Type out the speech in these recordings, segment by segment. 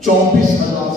24,000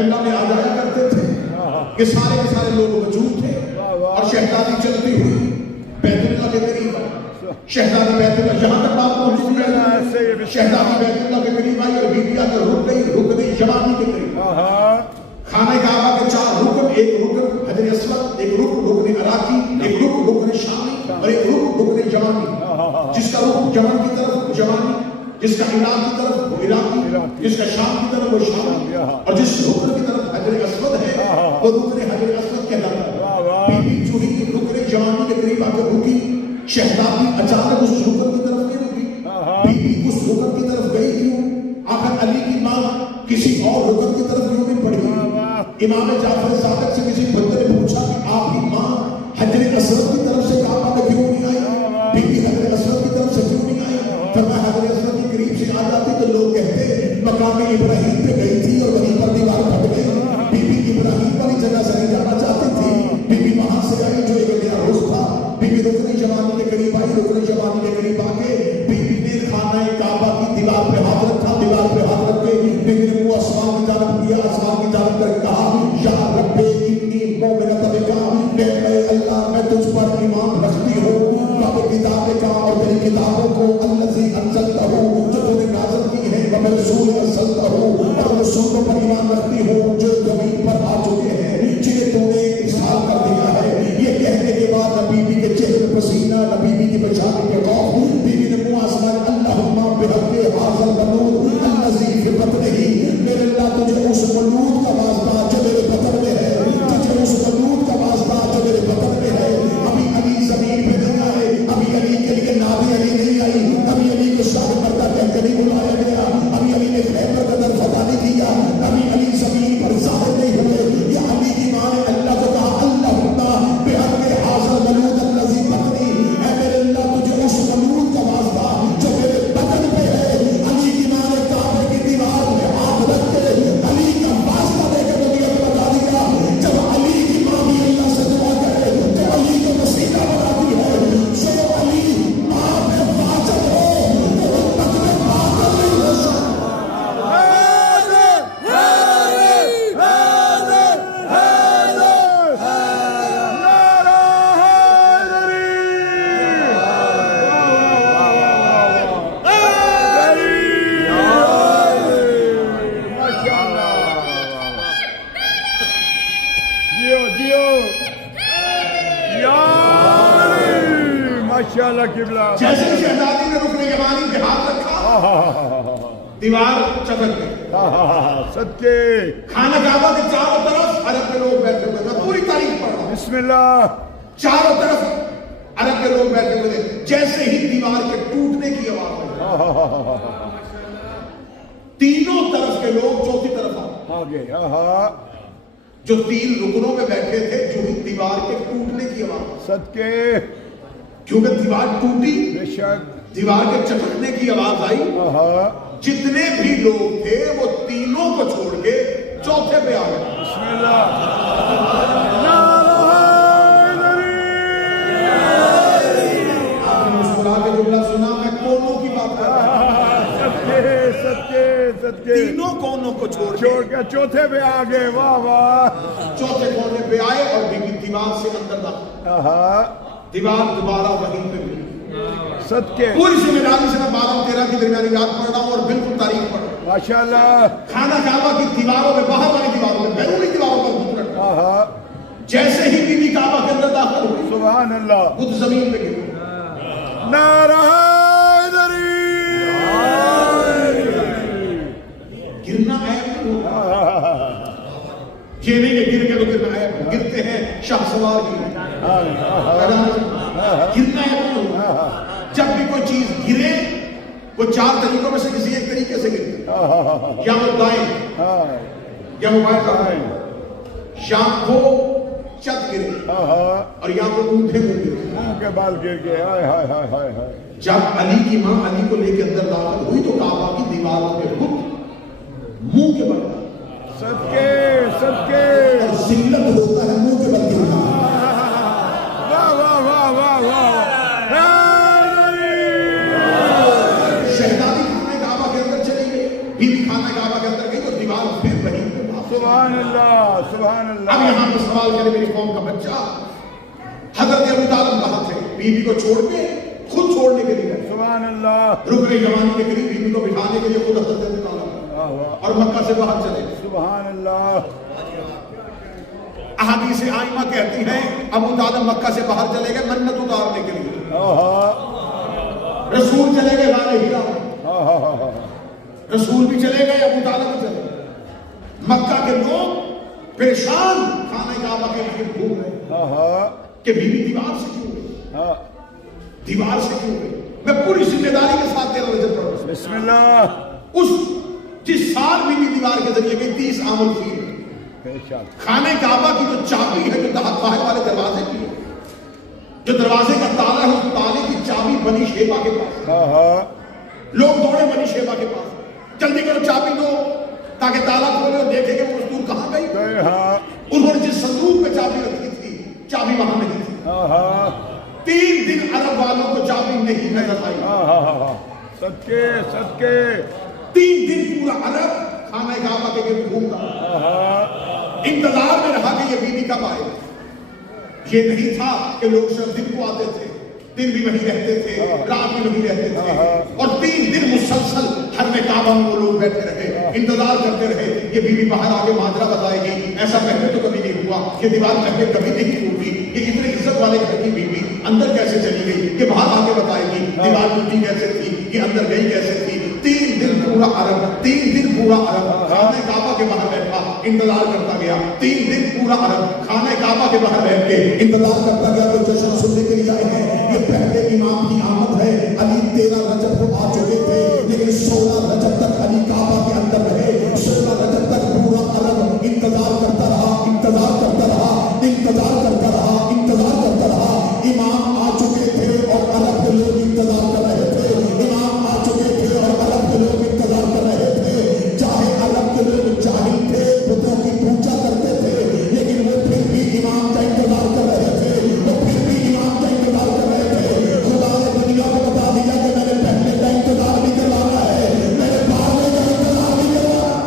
بیت اللہ میں آ جایا کرتے تھے کہ سارے کے سارے لوگ موجود تھے اور شہزادی چلتی ہوئی بیت اللہ کے قریب آئی. شہزادی بیت اللہ یہاں تک بات پہنچتی ہے. شہزادی بیت اللہ کے قریب آئی اور بیوی آ کر رک گئی رکن یمانی کے قریب. خانہ کعبہ کے 4 رکن، ایک رکن حجر اسود، ایک رکن عراقی، ایک رکن شامی اور ایک رکن یمانی. جس کا رخ یمن کی طرف یمانی، جس کا عراق کی طرف وہ عراقی، جس کا شام کی طرف وہ شامی، اور جس رکن کی طرف حجر اسود ہے وہ رکن حجر اسود کہلاتا ہے. بی بی جو ہی رکن یمانی کے قریب آ کر رکی، شہزادی اچانک اس رکن کی طرف نہیں رکی. بی بی اس رکن کی طرف گئی کیوں؟ آخر علی کی ماں کسی اور رکن کی طرف کیوں نہیں پڑی؟ امام جعفر صادق سے کسی بندے نے پوچھا کہ آپ کی ماں حجر اسود کی طرف سے کعبہ میں کیوں نہیں آئی؟ بی بی حجر اسود کی طرف سے کیوں نہیں آئی؟ فرمایا حجر اسود کے قریب سے آ جاتی تو لوگ کہتے مقام ابراہیم پہ گئی تھی اور وہیں پر دیوار پھٹ گئی. بی بی ابراہیم والی جگہ سے نہیں جانا چاہتی تھی، بی بی وہاں سے آئی جو ایک نیا روز تھا. بی بی رکن یمانی کے قریب آئی، رکن یمانی کے قریب آ کے بی بی نے خانہ کعبہ کی دیوار پہ ہاتھ رکھا. دیوار پہ ہاتھ رکھ کے بی بی نے وہ آسمان کی جانب کیا، آسمان کی جانب کر کہا یا رب انی مومنۃ بک، اے اللہ میں تجھ پر ایمان رکھتی ہوں رب کتاب کا اور تیری کتابوں کو الذی انزلتہ جو تو نے نازل کی ہے و رسول ارسلتہ اور رسولوں پر ایمان رکھتی ہوں جو زمین پر آ چکے ہیں جنہیں تو نے ارسال کر دیا ہے. یہ کہنے کے بعد نبی بی کے چہرے پسینہ، نبی بی کی پہچان کے خوف، بی بی نے منہ آسمان اللہم بحق ھذا المولود الذی فی بطنہ، میرے اللہ تجھے اس مولود کا واسطہ جو میرے بطن میں ہے، تجھے اس مولود کا واسطہ جو میرے بطن میں ہے. ابھی علی زمین پہ نہیں آئے، ابھی علی کے لیے نابی علی نہیں آئی، ابھی علی کو شاہ مردہ کہہ کر نہیں بلایا گیا، ابھی علی نے خیبر قدر فتح نہیں کیا، ابھی علی زمین پر ظاہر نہیں ہوئے. یہ علی کی ماں نے اللہ کو کہا اللہم بحق ھذا المولود الذی بطنی، اے میرے اللہ تجھے اس مولود کا واسطہ جو میرے بطن پہ ہے. علی کی ماں نے کعبے کی دیوار میں ہاتھ رکھ کے علی کا واسطہ دے کے دنیا کو بتا دیا. جب علی کی ماں بھی اللہ سے دعا کرے تو علی کو وسیلہ بناتی ہے. جو علی ماں پہ واجب ہو تو وہ بطن پاک نہیں ہو سکتا. ماشاءاللہ قبلہ. جیسے شہزادی نے رکن یمانی پہ ہاتھ رکھا دیوار چمک گئی. صدقے خانہ کعبہ کے چاروں طرف عرب کے لوگ بیٹھے ہوئے تھے. پوری تاریخ پڑھ رہا ہوں. بسم اللہ. چاروں طرف عرب کے لوگ بیٹھے ہوئے تھے. جیسے ہی دیوار کے ٹوٹنے کی آواز آئی تینوں طرف کے لوگ چوتھی طرف آگے. جو 3 رکنوں میں بیٹھے تھے جو ہی دیوار کے ٹوٹنے کی آواز. صدقے کیونکہ دیوار ٹوٹی، بے شک دیوار کے چٹکنے کی آواز آئی. جتنے بھی لوگ تھے وہ تینوں کو چھوڑ کے چوتھے پہ آ گئے. بسم اللہ. مسکرا کے جملہ سنا، میں کونوں کی بات کر رہا ہوں. صدقے تینوں کونوں کو چھوڑ کے چوتھے پہ آ گئے. واہ واہ. چوتھے کونے پہ آئے اور دیوار سے اندر داخل. دیوار دوبارہ وہیں پہ ملی. صدقے پوری ذمہ داری سے میں 12-13 کی درمیانی رات پڑھ رہا ہوں اور بالکل تاریخ پڑھ رہا ہوں. ماشاءاللہ. خانہ کعبہ کی دیواروں میں، باہر والی دیواروں میں، بیرونی دیواروں پر بت رکھا. جیسے ہی بی بی کعبہ کے اندر داخل ہوئی سبحان اللہ بت زمین پہ گر. نعرہ حیدری. گرنا عیب نہیں ہوتا. یہ نہیں کہ گر کے تو گرنا عیب. گرتے ہیں شاہ سوار گرنا عیب نہیں ہوتا. جب بھی کوئی چیز گرے وہ 4 طریقوں میں سے کسی ایک طریقے سے گرے. یا وہ دائیں، یا وہ بائیں طرف، یا وہ چت گرے، اور یا وہ اونٹے منہ گرے. منہ کے بال گر گئے. ہائے ہائے ہائے ہائے ہائے. جب علی کی ماں علی کو لے کے اندر داخل ہوئی تو کعبہ کی دیواروں کے بت منہ کے بل. صدقے صدقے. اور ذلت ہوتا ہے منہ کے بل گرنا. واہ واہ واہ واہ واہ. شہزادی خانہ کعبہ کے اندر چلی گئی، بیوی خانہ کعبہ کے اندر گئی تو دیوار پھر وہیں پہ واپس. سبحان اللہ سبحان اب اللہ. یہاں پہ سوال کرے میری قوم کا بچہ، حضرت ابو طالب کہاں تھے؟ بیوی کو چھوڑ کے خود چھوڑنے کے لیے سبحان اللہ. رکن جوانی کے قریب بیوی کو بٹھانے کے لیے خود حضرت ابو طالب واہ واہ. اور مکہ سے باہر چلے. سبحان اللہ. احادیث آئمہ کہتی ہیں ابو طالب مکہ سے باہر چلے گئے منت اتارنے کے لیے. رسول چلے گئے غار ہیرا. رسول بھی چلے گئے، ابو طالب بھی چلے گئے. مکہ کے لوگ پریشان خانہ کعبہ کے لیے گھوم رہے کہ بیوی دیوار سے کیوں گئی، دیوار سے کیوں گئی. میں پوری ذمہ داری کے ساتھ تیرا نظر پڑھ رہا ہوں. بسم اللہ. اس جس سال بیوی دیوار کے ذریعے گئی 30 عام الفیل. خانہ کعبہ کی جو چابی ہے جو باہر والے دروازے کی ہے، جو دروازے کا تالا ہے، اس تالے کی چابی بنی شیبہ کے پاس. لوگ دوڑے بنی شیبہ کے پاس، جلدی کرو چابی دو تاکہ تالا کھولے اور دیکھیں کہ وہ مزدور کہاں گئی. انہوں نے جس صندوق میں چابی رکھی تھی چابی وہاں نہیں تھی. 3 دن عرب والوں کو چابی نہیں نظر آئی. صدقے صدقے. 3 دن پورا عرب خانہ کعبہ کے گرد گھومتا، انتظار میں رہا کہ یہ بیوی کب آئے. یہ نہیں تھا کہ لوگ صرف دن کو آتے تھے، دن بھی وہیں رہتے تھے، رات بھی وہیں رہتے تھے. اور 3 دن مسلسل حرم کعبہ میں وہ لوگ بیٹھے رہے، انتظار کرتے رہے یہ بیوی باہر آ کے ماجرا بتائے گی. ایسا پہلے تو کبھی نہیں ہوا، یہ دیوار پہلے کبھی نہیں ٹوٹی، یہ اتنے عزت والے گھر کی بیوی اندر کیسے چلی گئی، یہ باہر آ کے بتائے گی دیوار ٹوٹی کیسے تھی، یہ اندر گئی کیسے تھی. 3 دن پورا عرب خانہ کعبہ کے باہر بیٹھا انتظار کرتا گیا. 3 دن پورا عرب خانہ کعبہ کے باہر بیٹھ کے انتظار کرتا گیا. تو جشن سننے کے لیے آئے ہیں، یہ پہلے امام کی آمد ہے. علی 13 رجب کو آ چکے تھے، لیکن 16 رجب تک علی کعبہ کے اندر رہے. 16 رجب تک پورا عرب انتظار کرتا رہا، انتظار کرتا رہا، انتظار کرتا رہا، انتظار کرتا رہا. امام آ چکے تھے اور عرب کے لوگ انتظار کر رہے تھے. امام آ چکے تھے اور عرب کے لوگ انتظار کر رہے تھے. چاہے عرب کے لوگ جاہل تھے، بتوں کی پوجا کرتے تھے، لیکن وہ پھر بھی امام کا انتظار کر رہے تھے. وہ پھر بھی امام کا انتظار کر رہے تھے. خدا نے دنیا کو بتا دیا کہ میں نے پہلے کا انتظار بھی کروانا ہے، میں نے بعد کا انتظار بھی کروانا ہے.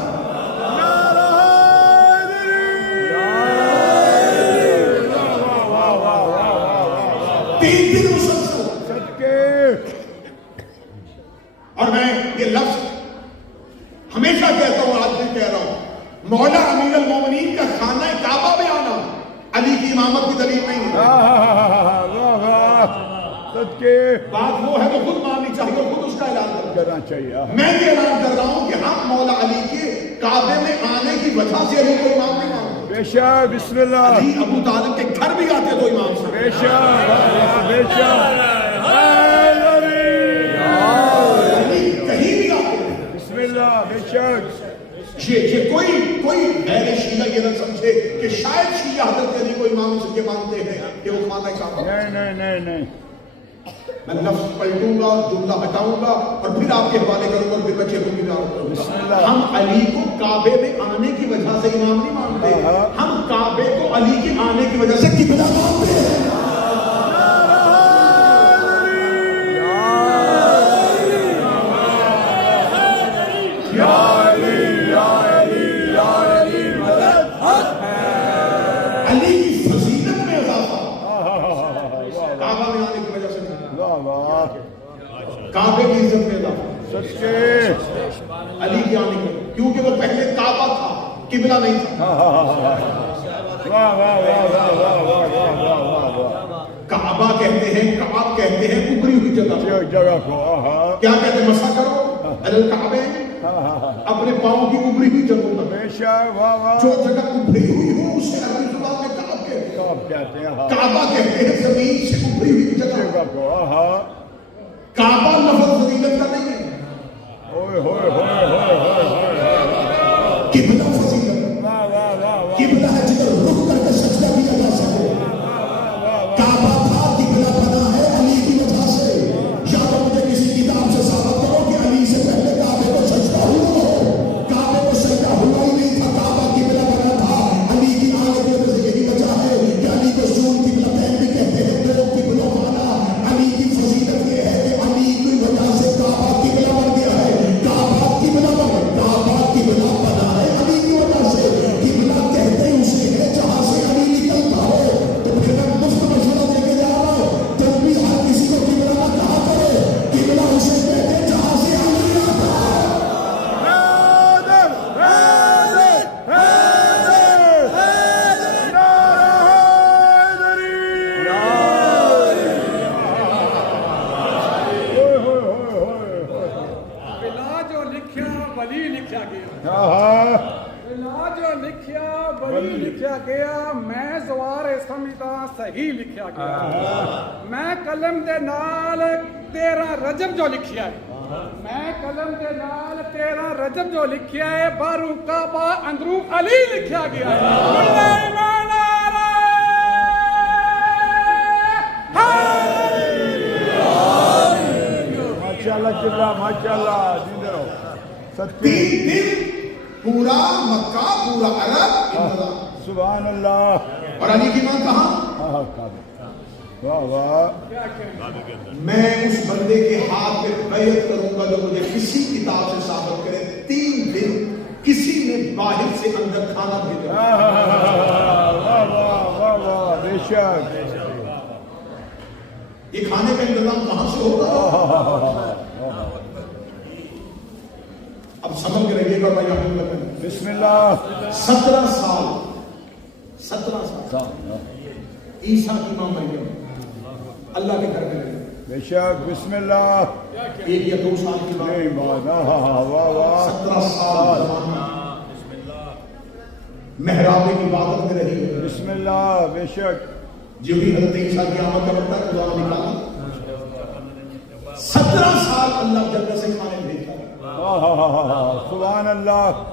3 دن مسلسل. اور میں یہ لفظ ہمیشہ کہتا ہوں، آج بھی کہہ رہا ہوں، مولا امیر المومنین کا خانہ کعبہ میں آنا علی کی امامت کی دلیل نہیں ہے. بات وہ ہے تو خود ماننی چاہیے اور خود اس کا اعلان کرنا چاہیے. میں یہ اعلان کر رہا ہوں کہ ہم مولا علی کے کعبے میں آنے کی وجہ سے علی کو امام نہیں مانتے. بے شک. بسم اللہ. علی ابو طالب کے گھر بھی آتے تو امام سے. بے شک بے شک. علی کہیں بھی آتے. بسم اللہ. بے شک. یہ کوئی غیر شیعہ یہ نہ سمجھے کہ شاید شیعہ حضرت علی کو امام سے یہ مانتے ہیں کہ وہ خانہ کعبہ. نہیں. میں لفظ پلٹوں گا، جملہ ہٹاؤں گا اور پھر آپ کے حوالے کروں گا، پھر بچے کو بھی بسم اللہ. ہم علی کو کعبے میں آنے کی وجہ سے امام نہیں مانتے، ہم کعبے کو علی کے آنے کی وجہ سے قبلہ مانتے ہیں. علی کی فضیلت میں اضافہ کعبہ میں آنے کی وجہ سے نہیں، کعبے کی عزت میں اضافہ علی کی آنے کی، کیونکہ وہ پہلے کعبہ تھا، قبلہ نہیں تھا. کعبہ کہتے ہیں، کعب کہتے ہیں ابری ہوئی جگہ کو. کیا کہتے ہیں؟ مسا کرو الکعبے، اپنے پاؤں کی ابری ہوئی جگہوں پر. جو جگہ ابری ہوئی ہو اسے عربی زبان میں کعب کہتے ہیں. کعبہ کہتے ہیں زمین سے ابری ہوئی جگہ کو. کعبہ لفظ فضیلت کا نہیں ہے، قبلہ فضیلت. قبلہ ہے جدھر رخ کر کے سجدہ کیا جا سکے. کعبہ تھا، قبلہ بنا ہے علی کی وجہ سے. یا تو مجھے کسی کتاب سے ثابت کرو کہ علی سے پہلے کعبے کو سجدہ ہوا ہو. کعبے کو سجدہ ہوا ہی نہیں تھا، کعبہ قبلہ بنا تھا. علی کی آنے کی وجہ سے یہی وجہ ہے کہ علی کو سون قبلہ تین بھی کہتے ہیں، دو قبلوں والا. علی کی فضیلت یہ ہے کہ علی کی وجہ سے کعبہ قبلہ بن گیا ہے. کعبہ قبلہ بنا ہے علی کی لکھیا ولی لکھیا گیا آہا لا جو لکھیا ولی لکھیا گیا میں زوار سمجھدا صحیح لکھیا گیا میں قلم دے نال 13 رجب جو لکھیا ہے میں قلم دے نال 13 رجب جو لکھیا ہے باہروں کعبہ اندروں علی لکھیا گیا ہے اللہ ایمان ماشاءاللہ چلا ماشاءاللہ زندہ رہو سچی 3 دن پورا مکہ پورا عرب انتظار سبحان اللہ اور علی کی ماں کہاں واہ واہ میں اس بندے کے ہاتھ پہ بیعت کروں گا جو مجھے کسی کتاب سے ثابت کرے 3 دن کسی نے باہر سے اندر کھانا بھیجا واہ واہ واہ واہ بے شک یہ کھانے کا انتظام کہاں سے ہوگا اب سمجھ کے رہیے گا میں یہاں لگا بسم اللہ 17 سال عیسیٰ کی ماں مریم اللہ کے گھر میں بے شک بسم اللہ 1 یا 2 سال کی نہیں بات بات واہ واہ 17 سال زمانہ محراب کی عبادت میں رہی ہے بسم اللہ بے شک جو بھی حضرت عیسیٰ کی آمد کا وقت ہے خدا نے نکالا 17 سال اللہ جنت سے کھانے بھیجتا ہے سبحان اللہ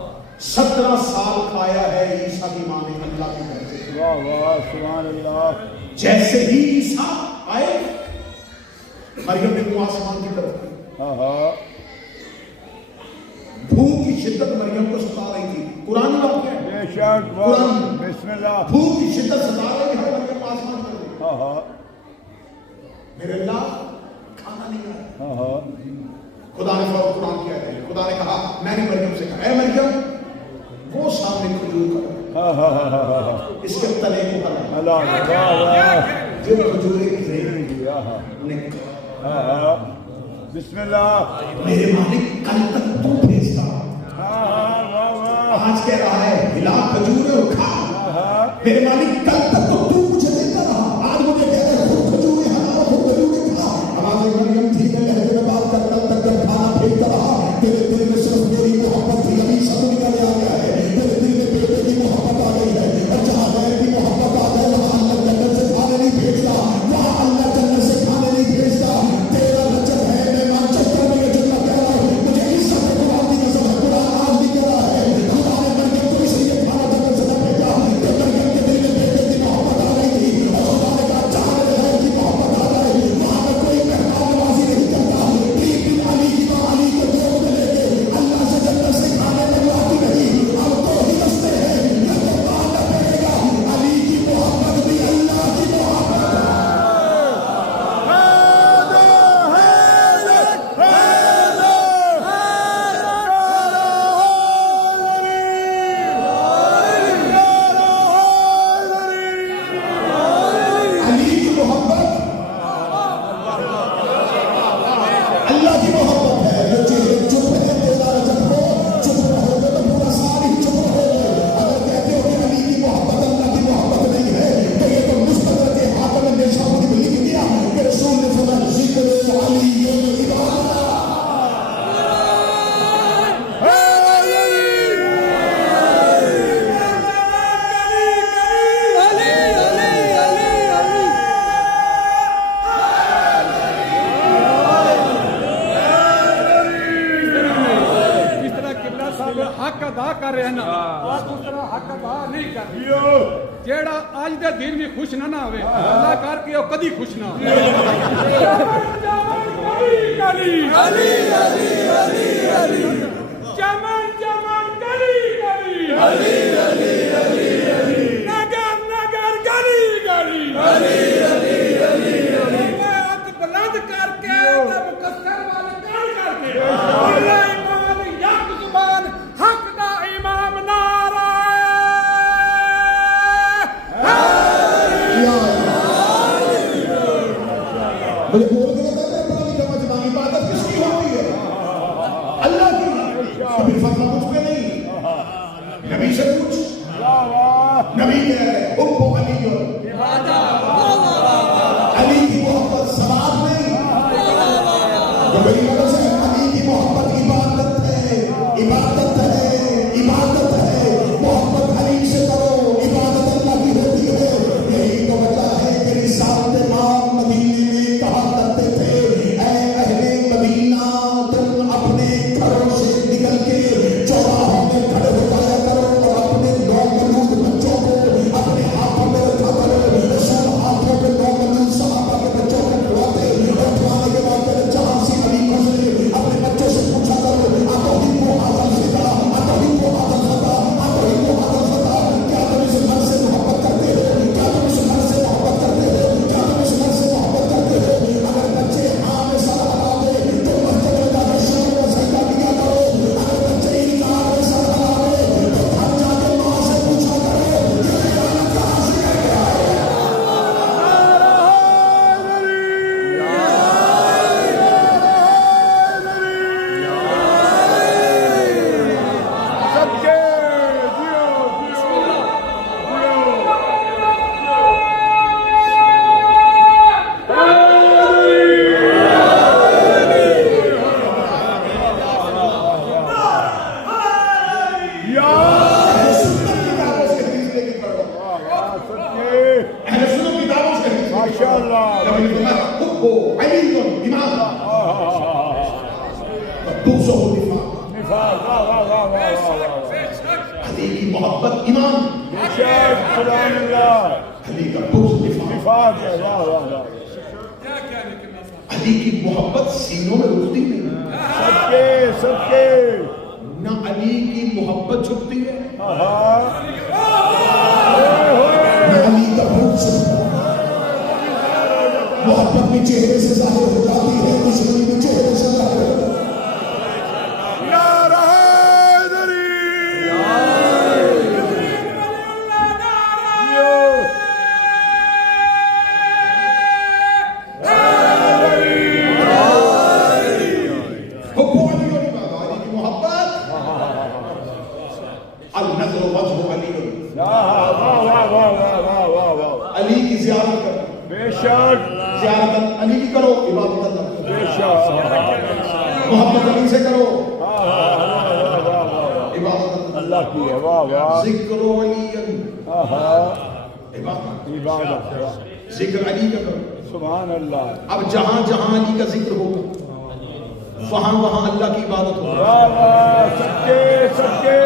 17 سال کھایا ہے عیسیٰ کی ماں نے اللہ کے گھر سے واہ واہ سبحان اللہ جیسے ہی عیسیٰ آئے مریم نے منہ آسمان کی طرف کی بھوک کی شدت مریم کو ستا رہی تھی قرآن واقعہ ہے بے شک واہ بسم اللہ بھوک کی شدت ستا رہی ہے مریم آسمان کر گئی میرے اللہ کھانا نہیں آیا خدا نے فوراً قرآن کیا ہے خدا نے کہا میں نے مریم سے کہا اے مریم وہ سامنے کھجور کا اس کے تلے کو ہلا اللہ واہ واہ جو کھجورے گرے انہیں بسم اللہ میرے مالک کل تک تو بھیجتا آج کہہ رہا ہے ہلا کھجورے اور کھا میرے مالک کل تک تو مجھے دیتا رہا آج مجھے کہہ رہا ہے خود کھجورے ہلا خود کھجورے کھا ہمارے مریم تھی میں لہجے میں بات کر کل تک جب کھانا پھینکتا رہا تیرے دل میں صرف میری محبت تھی ابھی سب نکل آ گیا ہے تیرے دل میں بیٹے کی محبت آ گئی ہے اور جہاں غیر کی محبت آ گئی وہاں اللہ جنت سے کھانے نہیں بھیجتا وہاں اللہ جنت سے کھانے نہیں بھیجتا تیرا رجب ہے میں مانچسٹر میں یہ جملہ کہہ رہا ہوں مجھے اس سب کو قرآن کی قسم ہے قرآن آج بھی کہہ رہا ہے خدا نے مریم کو اس لیے کھانا جنت سے نہ بھیجا کہ مریم کے دل میں بیٹے کی محبت آ گئی تھی اور خدا نے کہا جہاں غیر کی محبت آ گئی وہاں میں کوئی مہمان نوازی نہیں کرتا لیکن علی کی ماں علی کو گود میں لے کے اللہ سے جنت سے کھانے لگواتی رہی اب تو ہی رستے ہیں لیکن ماننا پڑے گا علی کی محبت بھی اللہ کی محبت علی کی محبت اللہ کی محبت ہے جو چیزیں چپ ہے تیرا رجب ہو چپ رہو گے تو پورا سال ہی چپ رہو گے اگر کہتے ہو کہ علی کی محبت اللہ کی محبت نہیں ہے تو یہ تو مستدر کے ہاتھ میں نیشابوری میں لکھ دیا کہ رسول نے فرمایا ذکر علی عبادت اس طرح قبلہ صاحب حق ادا کر رہے ہیں نا آپ اس طرح حق ادا نہیں کر رہے جیڑا اج دے دن بھی خوش نہ ہوئے اللہ کر کے وہ کدی خوش نہ ہوئے علی علی علی علی چمن چمن گلی گلی علی علی علی نگر نگر گلی گلی علی علی علی ہاتھ بلند کر کے مقصر والے کر کے اللہ ایمان یک زبان حق دا امام نعرہ مجھے بول کے بتا دیں پرانی جمع عبادت کس کی ہوتی ہے اللہ کی کبھی فتوہ مجھ پہ نہیں نبی سے پوچھ نبی کہہ رہے حب علی علی کی محبت ثواب نہیں جو میری مدد سے علی کی محبت عبادت ہے واہ واہ واہ علی کی محبت ایمان، بے شک سبحان اللہ علی کا بغض نفاق، نفاق ہے واہ واہ واہ علی کی محبت سینوں میں رکتی نہیں، سب کے نہ علی کی محبت چھپتی ہے نہ علی کا بغض چھپتا ہے۔ محبت بھی چہرے سے ظاہر ہو جاتی ہے، دشمنی بھی چہرے سے ظاہر ہو جاتی ہے۔ علی کی زیارت کرو، بے شک زیارت علی کی کرو، عبادت اللہ کی بے شک محبت علی سے کرو، عبادت اللہ کی ہے واہ واہ ذکر علی عبادت، عبادت ذکر علی کا کرو۔ سبحان اللہ اب جہاں جہاں علی کا ذکر ہوگا وہاں وہاں اللہ کی عبادت ہوگی۔ واہ واہ سب کے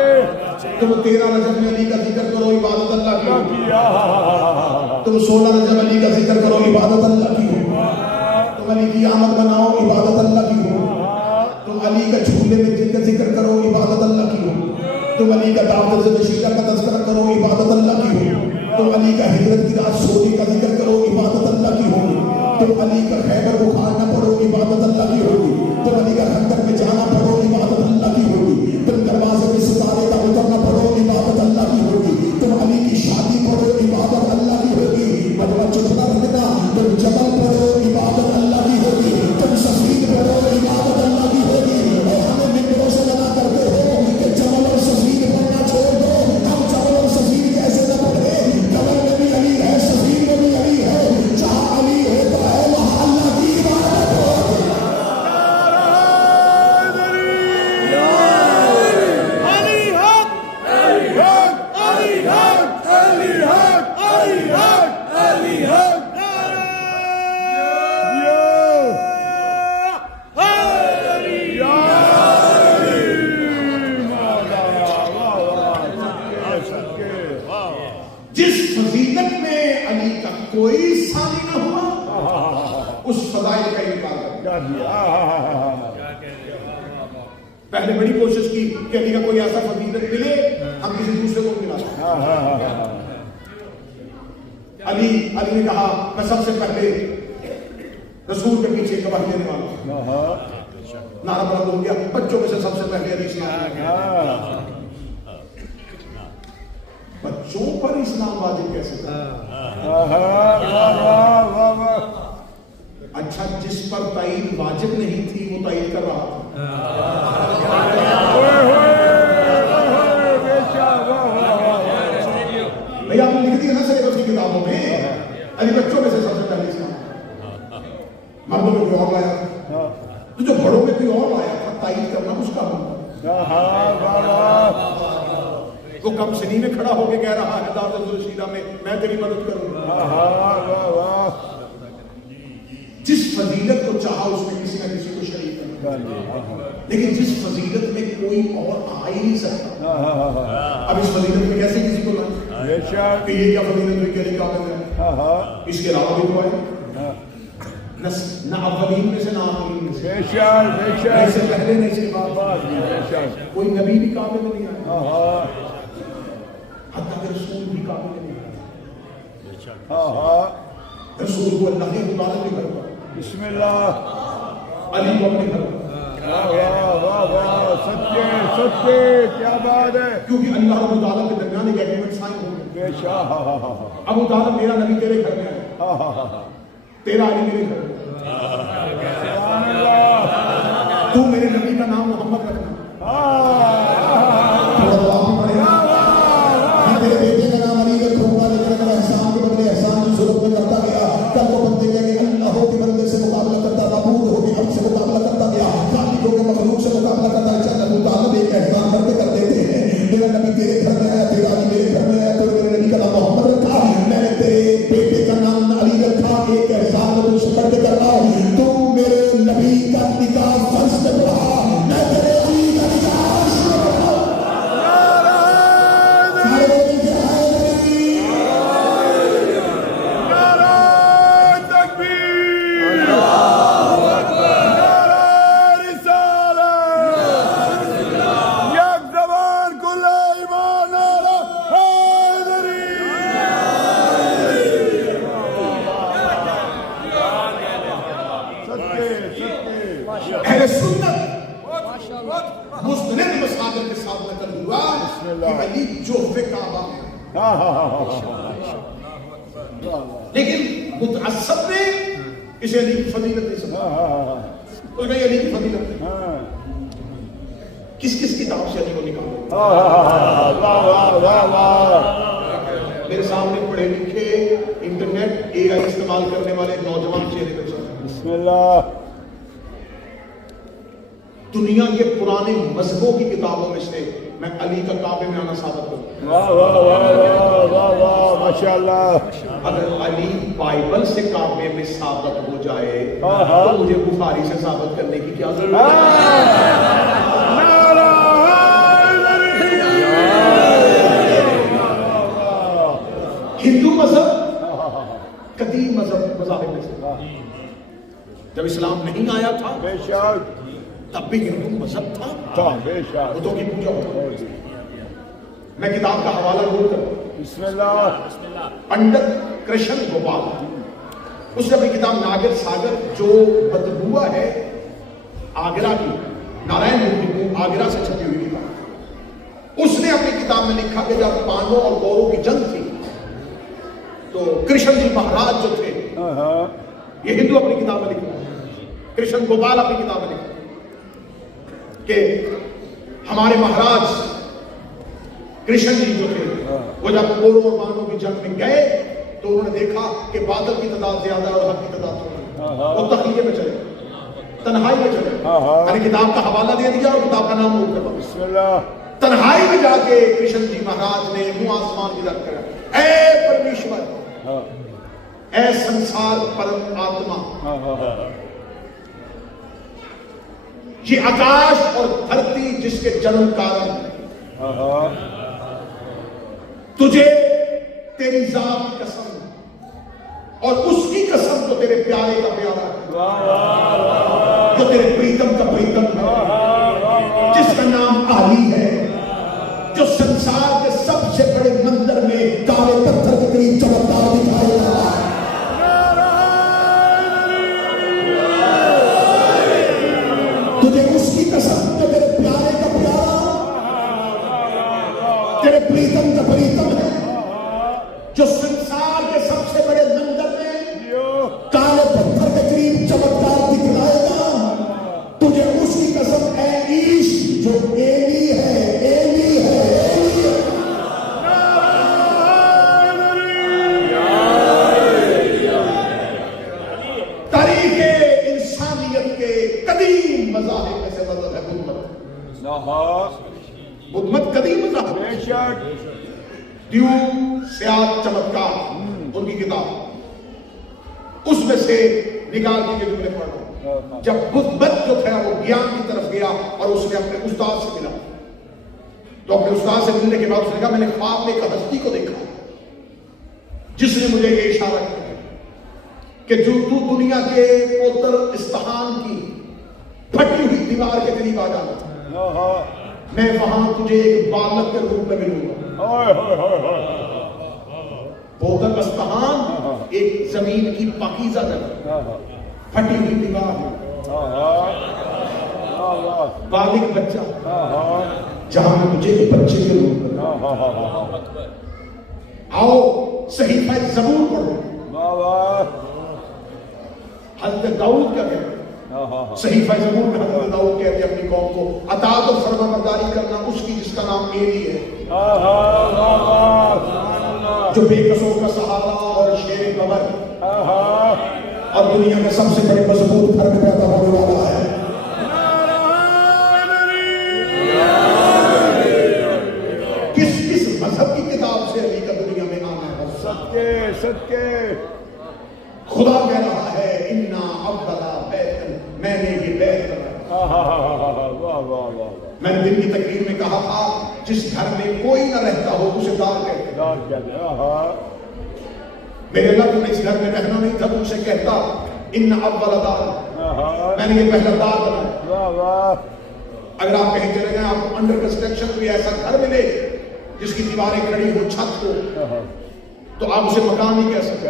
تم 13 رجب میں علی کا ذکر کرو، عبادت اللہ کی ہوگی۔ کیا تم 16 رجب علی کا ذکر کرو، عبادت اللہ کی ہوگی۔ تم علی کی آمد بناؤ، عبادت اللہ کی ہوگی۔ تم علی کا جھولے میں جن کا ذکر کرو، عبادت اللہ کی ہوگی۔ تم علی کا دعوت نشیدہ کا تذکرہ کرو، عبادت اللہ کی ہوگی۔ تم علی کا ہجرت کی رات سونے کا ذکر کرو، عبادت اللہ کی ہوگی۔ تم علی کا خیبر بخارنا پڑھو، عبادت اللہ کی ہوگی۔ تم علی کا خندق میں جانا پڑھو، عبادت اللہ کی ہوگی۔ تم دروازے میں ستارے کا اترنا پڑھو، عبادت اللہ کی ہوگی۔ تم علی کی شادی پڑھو، عبادت اللہ کی ہوگی۔ مجمع چتنا رکھنا، تم جبل پڑھو، عبادت اللہ کی ہوگی۔ تم سفید پڑھو، عبادت اللہ کی ہوگی۔ اور ہمیں ممبروں سے منع کرتے ہو کہ جبل اور سفید پڑھنا چھوڑ دو، ہم جبل اور سفید کیسے نہ پڑھے؟ جبل میں بھی علی ہے، سفید میں بھی علی ہے، جہاں علی ہوتا ہے وہاں اللہ کی عبادت ہوتی ہے۔ جس فضیلت میں علی کا کوئی ثانی نہ ہوا اس فضائل کا انکار کر دیا۔ پہلے بڑی کوشش کی کہ علی کا کوئی ایسا فضیلت ملے ہم کسی دوسرے کو ملا سکیں۔ علی نے کہا میں سب سے پہلے رسول کے پیچھے گواہی دینے والا ہوں۔ نعرہ بلند ہو گیا، بچوں میں سے سب سے پہلے علی اسلام لے گیا۔ بچوں پر اسلام واجب کیسے تھا؟ اچھا جس پر تائید واجب نہیں تھی وہ تائید کر رہا تھا۔ بھئی آپ نے لکھ دیا نا سلیبس کی کتابوں میں علی بچوں میں سے سب سے پہلے اسلام، مردوں میں کوئی اور لایا تھا تو جو بڑوں میں کوئی اور لایا تھا تائید کرنا اس کا بنتا۔ وہ کم سنی میں کھڑا ہو کے کہہ رہا ہے دعوت نشیدہ میں تیری مدد کروں گا۔ جس فضیلت کو چاہا اس میں کسی نہ کسی کو شریک کرنا، لیکن جس فضیلت میں کوئی اور آ ہی نہیں سکتا، اب اس فضیلت میں کیسے کسی کو لائیں کہ یہ کیا فضیلت ہوئی کہ علی کامل ہے؟ اس کے علاوہ بھی تو آئے نہ اولین میں سے نہ آخرین میں سے، نہیں سے پہلے نہیں سے بعد، کوئی نبی بھی کامل نہیں آیا، حتیٰ کہ رسول بھی کامل نہیں آیا۔ رسول کو اللہ نے مطالب بھی کروا، بسم اللہ علی کو اپنے گھر، سچے کیا بات ہے، کیونکہ اللہ رب العالمین کے درمیان ایک ایگریمنٹ سائن ہو گیا۔ ابو طالب میرا نبی تیرے گھر میں آیا، تیرا علی میرے گھر میں، تو میرے نبی کا نام محمد رکھنا، میں تیرے بیٹے کا نام علی رکھوں گا، لیکن اگر احسان کے بدلے احسان کی صورت میں کرتا گیا، کل کو بندے کہ اللہ ہو کے بندے سے مقابلہ کرتا، معبود ہو کے اب سے مقابلہ کرتا گیا، خالق ہو کے مخلوق سے مقابلہ کرتا ہے۔ چل ابو طالب ایک احسان کرتے کر دیتے ہیں، میرا نبی تیرے گھر میں آیا، تیرا علی میرے گھر میں آیا، تو میرے نبی کا نام محمد رکھا، میں نے تیرے بیٹے کا نام علی رکھا، ایک احسان میں تجھ سے کرتے کر رہا ہوں، تو میرے نبی کا نکاح فرض کر رہا کہ علی جوف کعبہ ہے، لیکن متعصب نے اسے علی کی فضیلت نہیں سمجھا، اس نے علی کی فضیلت نہیں۔ کس کس کتاب سے علی کو نکالو؟ میرے سامنے پڑھے لکھے انٹرنیٹ اے آئی استعمال کرنے والے نوجوان چہرے پر چل رہے ہیں۔ بسم اللہ۔ دنیا کے پرانے مذہبوں کی کتابوں میں سے میں علی کا کعبے میں آنا ثابت کروں۔ واہ واہ واہ واہ واہ ماشاءاللہ۔ اگر علی بائبل سے کعبے میں ثابت ہو جائے تو مجھے بخاری سے ثابت کرنے کی کیا ضرورت ہے؟ ہندو مذہب قدیم مذاہب میں سے، جب اسلام نہیں آیا تھا بے شک تب بھی ہندو مذہب تھا، بے شک۔ بتوں کی پوجا ہوتا۔ میں کتاب کا حوالہ ضرور کروں۔ بسم اللہ۔ پنڈت کرشن گوپال، اس نے اپنی کتاب ناگر ساگر جو بدبوا ہے آگرہ کی، نارائن مورتی کو آگرہ سے چھپی ہوئی کتاب، اس نے اپنی کتاب میں لکھا کہ جب پانڈو اور کورو کی جنگ تھی تو کرشن جی مہاراج جو تھے، یہ ہندو اپنی کتاب میں لکھا، کرشن گوپال اپنی کتاب میں لکھا کہ ہمارے مہاراج کرشن جی جو تھے وہ جب کورو اور پانڈو کی جنگ میں گئے تو انہوں نے دیکھا کہ بادل کی تعداد زیادہ اور حق کی تعداد تھوڑی، وہ تخلیے میں چلے، تنہائی میں چلے۔ میں نے کتاب کا حوالہ دے دیا اور کتاب کا نام نوٹ کروا۔ بسم اللہ۔ تنہائی میں جا کے کرشن جی مہاراج نے منہ آسمان کی طرف کرا، اے پرمیشور، اے سنسار پرم آتما، یہ آکاش اور دھرتی جس کے جنم کارن تجھے تیری ذات کی قسم اور اس کی قسم تو تیرے پیارے کا پیارا ہے، جو تیرے پریتم کا پریتم ہے، جس کا نام علی ہے، جو سنسار کے سب سے بڑے مندر میں کالے پتھر کے قریب چمکدار دکھائی دے رہا ہے۔ تجھے اس کی قسم جو تیرے پیارے کا پیارا، تیرے پریتم کا پریتم ہے، جو سنسار کے سب سے بڑے مندر میں کالے پتھر کے قریب چمکدار دکھلائے گا، تجھے اس کی قسم اے عیش جو ایلی ہے، ایلی ہے، ایلی ہے۔ تاریخ انسانیت کے قدیم مذاہب میں سے مذہب ہے بدھ مت۔ بدھ مت قدیم مذہب ہے۔ بے شک۔ دیو سیاد چمتکار ان کی کتاب، اس میں سے نکال کے جملے پڑھ رہا ہوں۔ جب بدھ مت جو تھا وہ گیان کی طرف گیا اور اس نے اپنے استاد سے ملا، تو اپنے استاد سے ملنے کے بعد اس نے کہا میں نے خواب میں ایک ہستی کو دیکھا جس نے مجھے یہ اشارہ کیا کہ جو تو دنیا کے کوتر استحان کی پھٹی ہوئی دیوار کے قریب آ جانا، میں وہاں تجھے ایک بالغ کے روپ میں ملوں گا۔ کوتر استحان ایک زمین کی پاکیزہ جگہ، پھٹی ہوئی دیوار، بالغ بچہ، جہاں میں مجھے ایک بچے کے روپ میں۔ آؤ صحیفہ زبور پڑھو، حضرت داؤد کا کہتے ہیں، صحیفہ زبور میں حضرت داؤد کہتے ہیں اپنی قوم کو اطاعت اور فرما برداری کرنا اس کی جس کا نام ایلی ہے، جو بے قصوں کا سہارا اور شیر قمر اور دنیا میں سب سے بڑے مضبوط گھر میں پیدا ہونے والا ہے۔ کس کس مذہب کی کتاب سے علی کا دنیا میں آنا ہے؟ صدقے صدقے۔ خدا کہہ رہا ہے انا ابدا بیتن، میں نے یہ بیت بنایا۔ میں نے دن کی تقریر میں کہا تھا جس گھر میں کوئی نہ رہتا ہو اسے دار کہتے ہیں۔ میرے اللہ تم نے اس گھر میں رہنا نہیں تھا، تم سے کہتا ان اول دار، میں نے یہ پہلا دار بنایا۔ اگر آپ کہیں چلے گئے آپ کو انڈر کنسٹرکشن کوئی ایسا گھر ملے جس کی دیواریں کھڑی ہو، چھت ہو، تو آپ اسے مکان نہیں کہہ سکتے،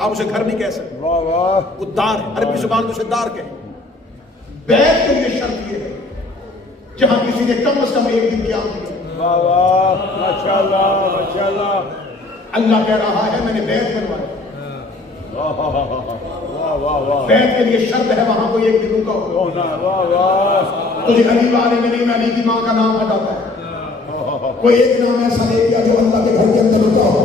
آپ اسے گھر نہیں کہہ سکتے، وہ دار، عربی زبان میں اسے دار کہیں۔ بیت کے لیے شرط یہ ہے جہاں کسی نے کم از کم ایک دن قیام کیا، واہ واہ ماشاءاللہ ماشاءاللہ اللہ کہہ رہا ہے میں نے بیعت کروائی. واہ واہ واہ واہ بیعت کے لیے شرط ہے وہاں کوئی ایک دنوں کا ہو. ہونا واہ واہ تجھے علی والے میں نہیں علی کی ماں کا نام بتاتا ہے. کوئی ایک نام ایسا لے لیا جو اللہ کے گھر کے اندر رکا ہو.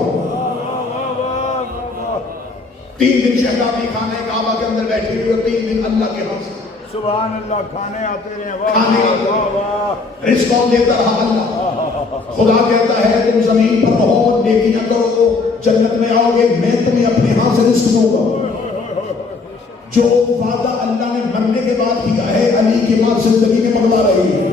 3 دن شہزادی خانہ کعبہ کے اندر بیٹھی ہوئی اور 3 دن اللہ کے ہاں سے سبحان اللہ کھانے آتے رہے. کھانے واہ آتے واہ واہ رزق کون دیتا رہا؟ اللہ. خدا کہتا ہے تم زمین پر رہو نیکیاں کرو جنت میں آؤ گے میں تمہیں اپنے ہاتھ سے رزق دوں گا. جو وعدہ اللہ نے مرنے کے بعد کیا ہے علی کی ماں زندگی میں منگوا رہی ہے.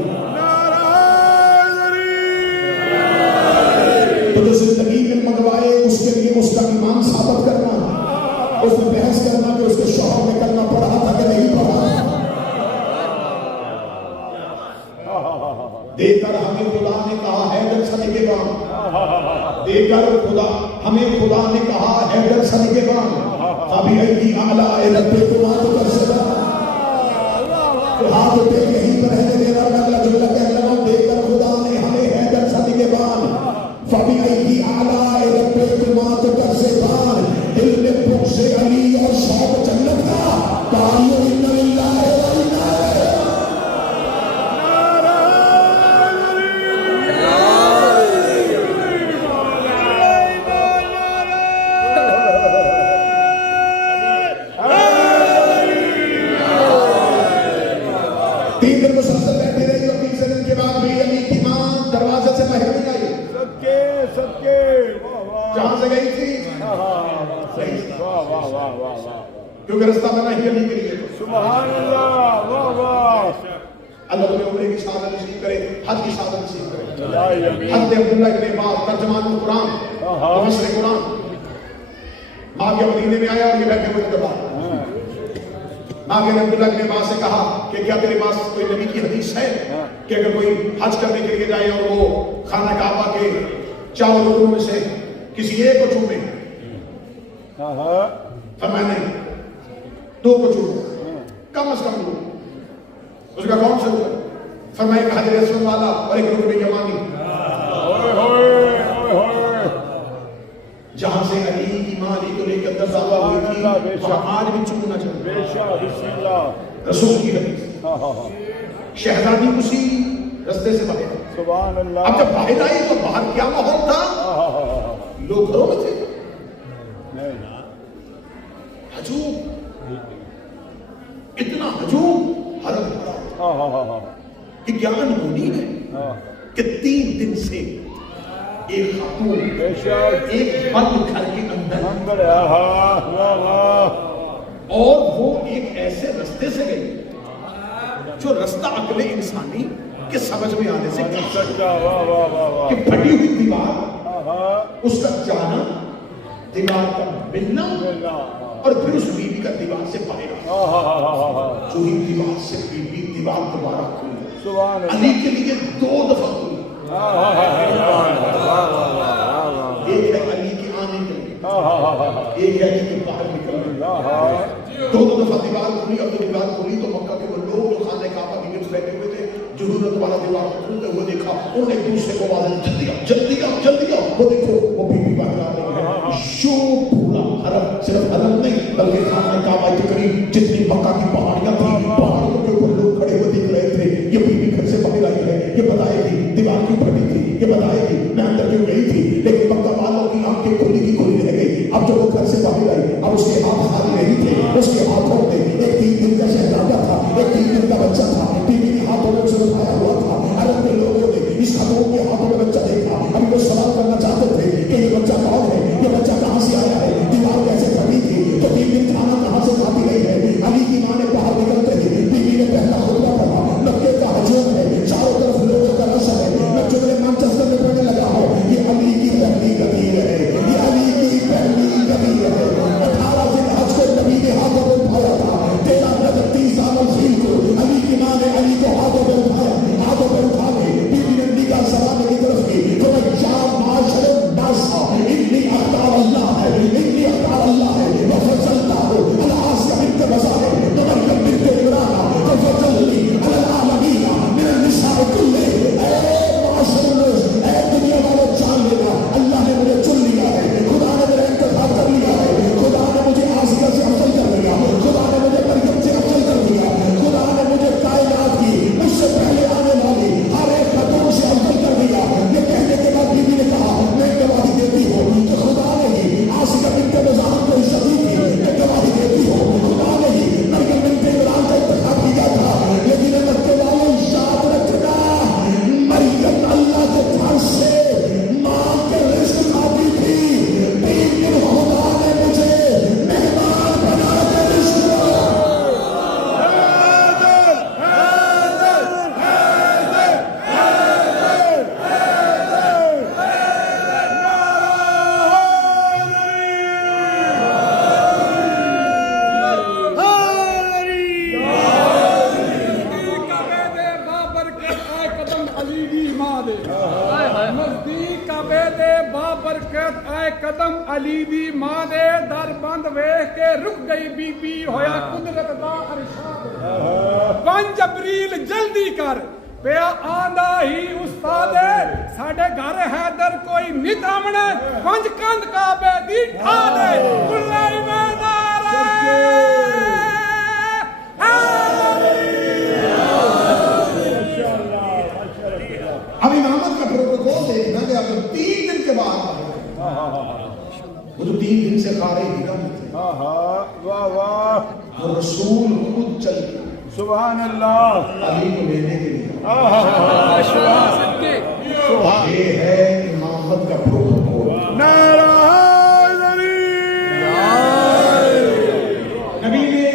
تو جو زندگی میں منگوائے اس کے لیے اس کا ایمان ثابت کرنا اس میں بحث کرنا کہ اس کے شوہر نے کرنا پڑھا تھا کہ نہیں پڑھا. دیکھ کر ہمیں خدا نے کہا حیدر سن کے بام. دیکھ کر خدا ہمیں خدا نے کہا حیدر سن کے بام. ابھی ایدی اعلیٰ رب کو ہاتھ کر سکا تو ہاتھ پہ یہیں پر رہنے دینا. میں اللہ جل کہہ رہا ہوں دیکھ کر خدا نے ہمیں حیدر سن کے بام. فبی ایدی اعلیٰ رب کو ہاتھ کر سکا. دل میں بغض علی اور شوق جنت کا قالوا ان للہ و انا کیونکہ رستہ بنا ہی علی کے لیے. سبحان اللہ واہ واہ اللہ تمہیں عمرے کی سعادت نصیب کرے حج کی سعادت نصیب کرے. اللہ حضرت عبداللہ ابن عباس ترجمان القرآن مفسر قرآن ماں کے مدینے میں آیا اور یہ بیٹھے ہوئے دربار. ماں کے عبداللہ ابن عباس سے کہا کہ کیا تیرے پاس کوئی نبی کی حدیث ہے کہ اگر کوئی حج کرنے کے لیے جائے اور وہ خانہ کعبہ کے 4 رکنوں میں سے کسی ایک کو چومے؟ فرمایا نہیں 2 کو چومے کم از کم 2. اس کا کون سے ہوگا؟ فرمایا کہ حجر اسود والا اور ایک رکن یمانی. جہاں سے علی کی ماں علی کو لے کے اندر دعویٰ ہوئی تھی وہاں آج بھی چومنا چاہیے. رسول کی حدیث. شہزادی اسی رستے سے باہر. سبحان اللہ. اب جب باہر آئی تو باہر کیا ماحول تھا؟ لوگ گھروں میں تھے. ہجوم اتنا ہجوم حرم بھرا کہ کیا انہونی ہے کہ 3 دن سے ایک خاتون ایک بند گھر کے اندر اور وہ ایک ایسے رستے سے گئی جو رستہ عقل انسانی کے سمجھ میں آنے سے کہ پھٹی ہوئی دیوار اس کا جانا دیوار کا ملنا اور پھر اس بیوی کا دیوار سے باہر جو ہی دیوار سے بیوی دیوار دوبارہ کھلی علی کے لیے 2 دفعہ کھلی. ایک ہے علی کی آنے کے لیے ایک ہے علی کے باہر نکلنے. 2 دفعہ دیوار کھلی. اب تو دیوار کھلی تو مکہ کے وہ لوگ جو خانہ کعبہ کے گرد بیٹھے ہوئے تھے جنہوں نے تمہارا دیوار کھلتے ہوئے دیکھا انہوں نے ایک دوسرے کو آواز جلدی آؤ جلدی آؤ جلدی آؤ. وہ دیکھو وہ بیوی باہر آ رہی ہے. شو پورا حرم صرف حرم نہیں بلکہ خانہ کعبہ کے قریب جتنی مکہ کی پہاڑیاں تھیں پہاڑیوں کے اوپر لوگ کھڑے ہوئے دکھ رہے تھے. یہ بیوی گھر سے باہر آئی ہے یہ بتائے گی دیوار کیوں پھٹی تھی یہ بتائے گی میں اندر کیوں گئی تھی لیکن مکہ والوں کی آنکھیں کھلی کی کھلی رہ گئی. اب جب وہ گھر سے باہر آئی اب اس کے ہاتھ خالی نہیں تھے. اس کے ہاتھوں میں ایک 3 دن کا شہزادہ تھا ایک 3 دن کا بچہ تھا. بیوی کے ہاتھوں میں اسے اٹھایا ہوا تھا. عرب کے لوگوں نے اس خاتون کے ہاتھوں میں بچہ دیکھا. ابھی وہ سوال کرنا چاہتے تھے کہ یہ بچہ کون ہے یہ بچہ کہاں سے آیا ہے دیوار کیسے پھٹی تھی تو 3 دن کھانا کہاں سے کھاتی رہی ہے. علی کی ماں نے باہر نکلتے ہی بیوی نے پہلا خطبہ پڑھا. مکے کا ہجوم ہے چاروں طرف لوگوں کا رش ہے. میں جملے مانچسٹر میں پڑھنے لگا ہوں یہ علی کی پہلی غدیر ہے یہ علی کی پہلی غدیر ہے. 18 ذی الحج کو نبی کے ہاتھوں میں اٹھایا تھا. 13 رجب 30 سال کو علی کی ماں نے دی ماں دے نزدیک کعبے دے بابرکت اے قدم علی دی ماں دے در بند ویکھ کے رک گئی بی بی ہویا قدرت دا ارشاد بن جبریل جلدی کر پیا آندا ہی استاد ساڈے گھر حیدر کوئی نت آمنا پنج کند کعبے دی ٹھا دے بلائی میں نعرہ اب امامت کا پروٹوکول دیکھنا کہ اگر 3 دن کے بعد وہ تو 3 دن سے خارج ہی نہ تھے واہ واہ وہ رسول خود چل گئے سبحان اللہ علی کو لینے کے لیے سبحان یہ ہے امامت کا پروٹوکول نعرہ حیدری نبی نے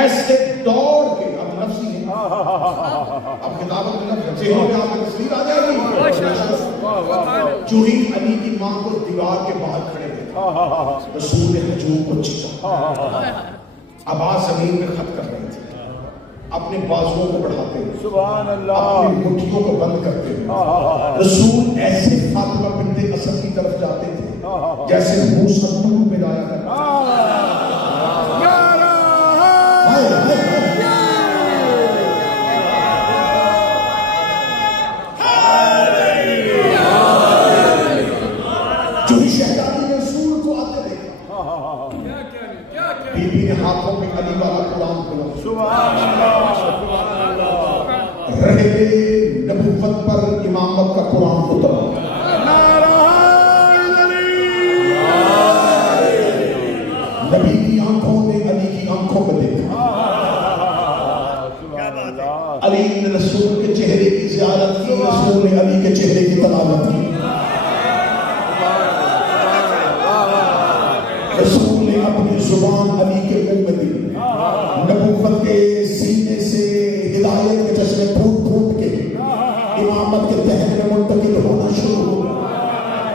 ایسے دوڑ کے اب نفسی ہے اب کتابت میں لفظ چہروں میں آپ کو تصویر آ جائے گی جو ہی علی کی ماں کو دیوار کے باہر کھڑے تھے رسول نے ہجوم کو چیتا عباس زمین میں خط کر رہے تھے اپنے بازوؤں کو بڑھاتے ہوئے سبحان اللہ اپنی مٹھیوں کو بند کرتے ہوئے رسول ایسے فاطمہ بنت اسد کی طرف جاتے تھے جیسے موسیٰ نور میں لایا کرتا جو ہی شہزادی نے رسول کو آتے دیکھا بی بی نے ہاتھوں میں علی والا قرآن کھولا سبحان اللہ رہے نبوت پر امامت کا قرآن اترا نعرہ حیدری نبی کی آنکھوں نے علی کی آنکھوں میں دیکھا سبحان اللہ علی نے رسول کے چہرے کی زیارت کی رسول نے علی کے چہرے کی تلاوت کی رسول نے اپنی زبان علی کے منہ میں دی نبوت کے سینے سے ہدایت کے چشمے پھوٹ پھوٹ کے امامت کے تحت میں منتقل ہونا شروع ہوا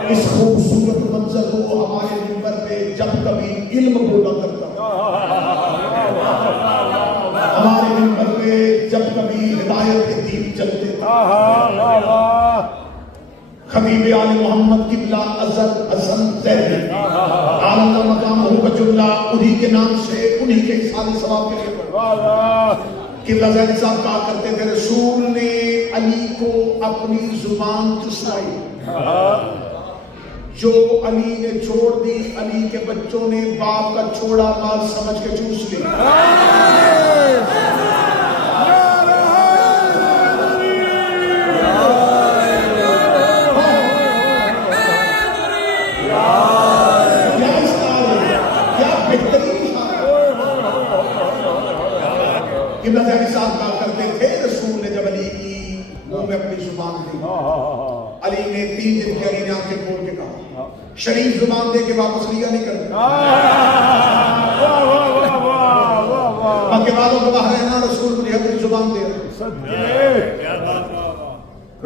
اس خوبصورت منظر کو ہمارے منبر پہ جب کبھی علم بولا کرتا ہمارے منبر پہ جب کبھی ہدایت کے دین چلتے خبیب آل محمد قبلہ اظہر حسن زہری اعلیٰ مقام حکت اللہ انہی کے نام سے انہی کے احسان ثواب کے لیے قبلہ زہری صاحب کہا کرتے تھے رسول نے علی کو اپنی زبان چسائی جو علی نے چھوڑ دی علی کے بچوں نے باپ کا چھوڑا مال سمجھ کے چوس لی قبلہ زہری صاحب کہا کرتے تھے رسول نے جب علی کی منہ میں اپنی زبان دی علی نے 3 دن کی علی نے آنکھیں کھول کے کہا شریف زبان دے کے واپس لیا نہیں کرتا مکے والوں کو باہر رہنا رسول مجھے اپنی زبان دے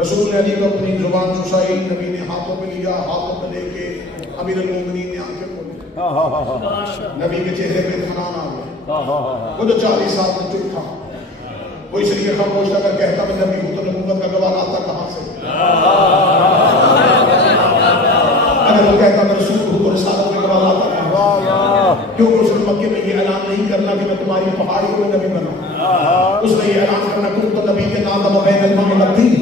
رسول نے علی کو اپنی زبان چسائی نبی نے ہاتھوں پہ لیا ہاتھوں پہ لے کے امیر المومنین نے آنکھیں کھولی نبی کے چہرے پہ اطمینان آ گیا وہ جو 40 سال میں چپ تھا وہ اس لیے خاموش اگر کہتا میں نبی ہوں تو نبوت کا گواہ آتا کہاں سے اگر وہ کہتا میں رسول ہوں تو رسالت میں گواہ آتا کہاں کیونکہ اس نے مکے میں یہ اعلان نہیں کرنا کہ میں تمہاری پہاڑیوں میں نبی بنا اس نے یہ اعلان کرنا کہ تو نبی کے نام بین الماء والطین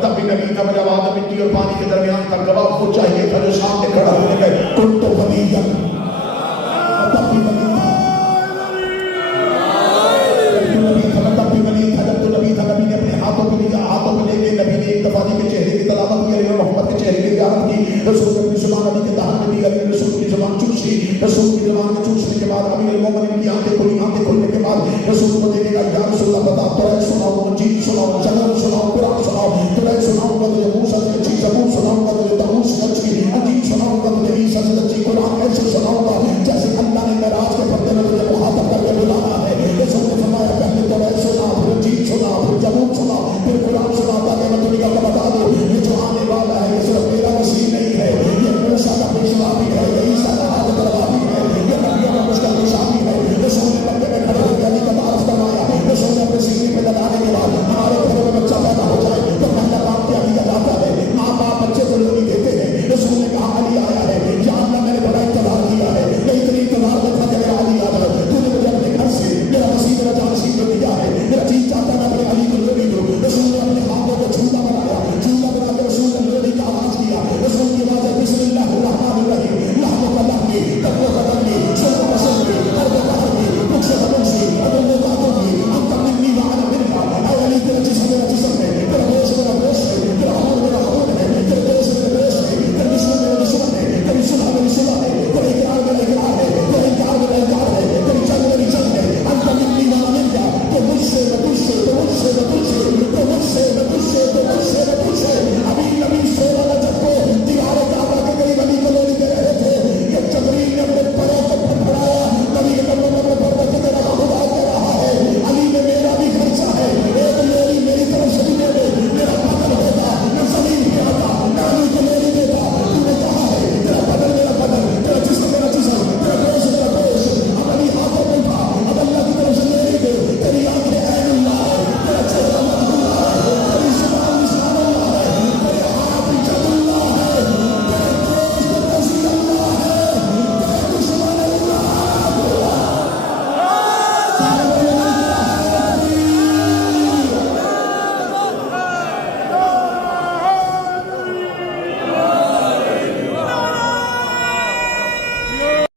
تب بھی نبی تھا جب آدم مٹی اور پانی کے درمیان تھا گواہ کو چاہیے تھا جو سامنے کھڑا ہونے گئے کن تو ولیہ تب بھی نبی نبی نے اپنے ہاتھوں کو لیا ہاتھوں کو لے کے نبی نے ایک دفعہ کے چہرے کی تلاوت کی علی محمد کے چہرے کی زیارت کی رسول نے اپنی زبان علی کے دہن میں دی علی رسول کی زبان چوسی رسول کی زبان میں چوسنے کے بعد امیر المومنین کی آنکھیں کھلی آنکھیں کھلنے کے بعد رسول کو دیکھے گا یا